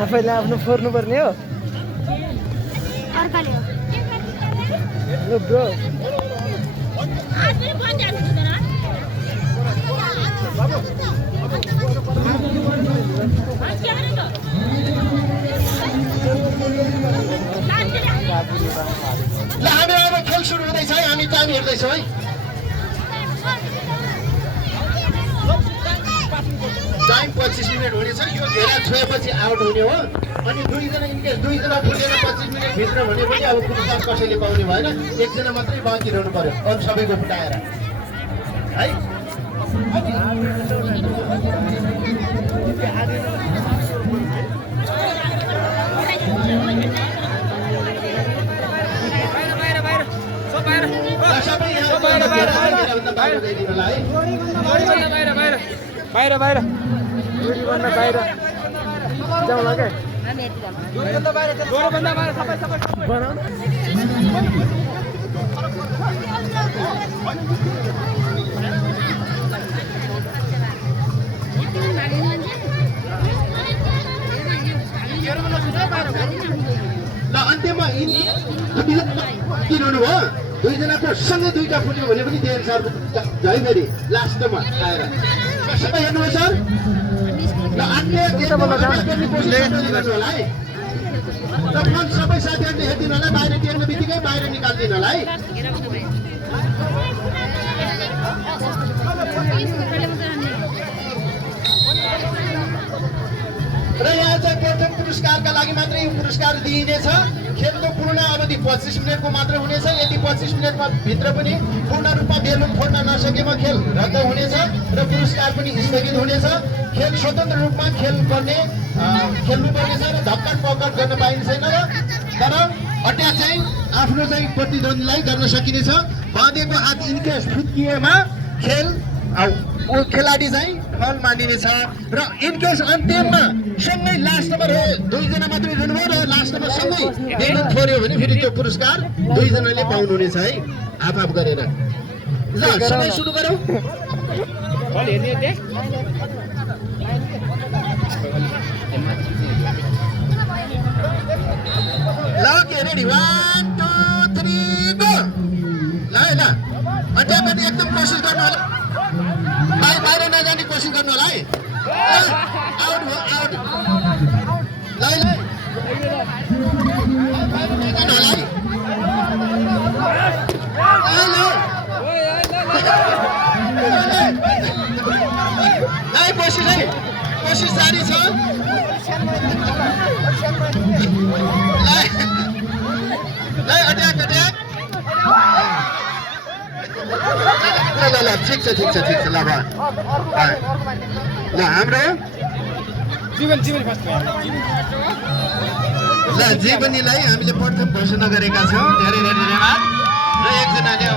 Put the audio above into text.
आफैले आफ्नो फोर्नु पर्ने हो अर्काले हो लो ब्रो ल हामी अब खेल सुरु हुँदैछ है हामी टाइम हेर्दैछौँ है टाइम 25 मिनट हुनेछ यो घेरा छोएपछि आउट हुने हो अनि दुईजना इनकेस दुईजना फुटेर 25 मिनट भित्र भने पनि अब पुरस्कार कसैले पाउने भएन एकजना मात्रै बाँकी रहनु पर्यो अरू सबैको फुटाएर है बाहिर बाहिर दूरीभन्दा बाहिर जाउँला क्या ल अन्त्यमा किनभने भयो दुईजनाको सँगै दुईटा फुट्यो भने पनि त्यही अनुसार है फेरि लास्टमा आएर सबै हेर्नुहोस् सर ल अन्य होला है र सबै साथीहरूले हेरिदिनु होला बाहिर टेर्ने बित्तिकै बाहिर निकालिदिनु होला है र यहाँ चाहिँ प्रथम पुरस्कारका लागि मात्रै यो पुरस्कार दिइनेछ खेलको पूर्ण अवधि 25 मिनटको मात्र हुनेछ यदि 25 मिनटमा भित्र पनि पूर्ण रूपमा बेलुन फोड्न नसकेमा खेल रद्द हुनेछ र पुरस्कार पनि स्थगित हुनेछ खेल स्वतन्त्र रूपमा खेल्नुपर्नेछ र धक्का पकड गर्न पाइने छैन र तर अट्याक चाहिँ आफ्नो चाहिँ प्रतिद्वन्दीलाई गर्न सकिनेछ बाँधेको हात इनकेस फुत्किएमा खेल खेलाडी चाहिँ फल मानिनेछ र इनकेस अन्त्यमा सँगै लास्टमा दुईजना मात्रै रहनुभयो र लास्टमा सँगै बेलुन फोर्यो भने फेरि त्यो पुरस्कार दुईजनाले पाउनुहुनेछ है आफ गरेर ल समय सुरु गरौँ ल के रेडी 1 2 3 गो ल ल अट्याक गर्ने एकदम कोसिस गर्नु होला बाहिर नजाने कोसिस गर्नु होला है आउट भयो आउट ल ल बाहिर नजानु होला है कोसिस जारी छ ल अट्याक ल ठिक छ ल ल हाम्रो जीवनीलाई हामीले प्रथम घोषणा गरेका छौँ धेरै धन्यवाद र एकजनाले अब